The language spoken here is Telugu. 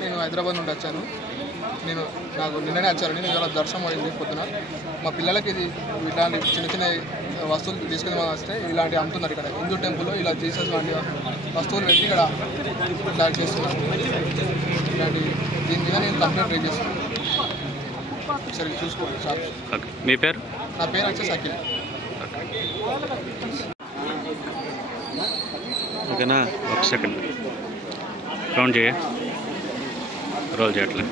నేను హైదరాబాద్ నుండి వచ్చాను. నాకు నిన్ననే వచ్చారని ఇవాళ దర్శనం అయింది పొద్దున. మా పిల్లలకి ఇది ఇలాంటి చిన్న చిన్న వస్తువులు తీసుకుని వస్తే ఇలాంటి అమ్ముతున్నారు. ఇక్కడ హిందూ టెంపుల్లో ఇలా జీసస్ లాంటి వస్తువులు పెట్టి ఇక్కడ ఇలా చేస్తున్నారు. ఇలాంటి దీని మీద నేను కంప్లైంట్ రేజ్ చేస్తున్నాను. సరే చూసుకోండి సార్. మీ పేరు? నా పేరు వచ్చేసి అఖిల్. ఓకేనా, ఒక సెకండ్ కౌంట్ చేయ, రోల్ చేయట్లేదు.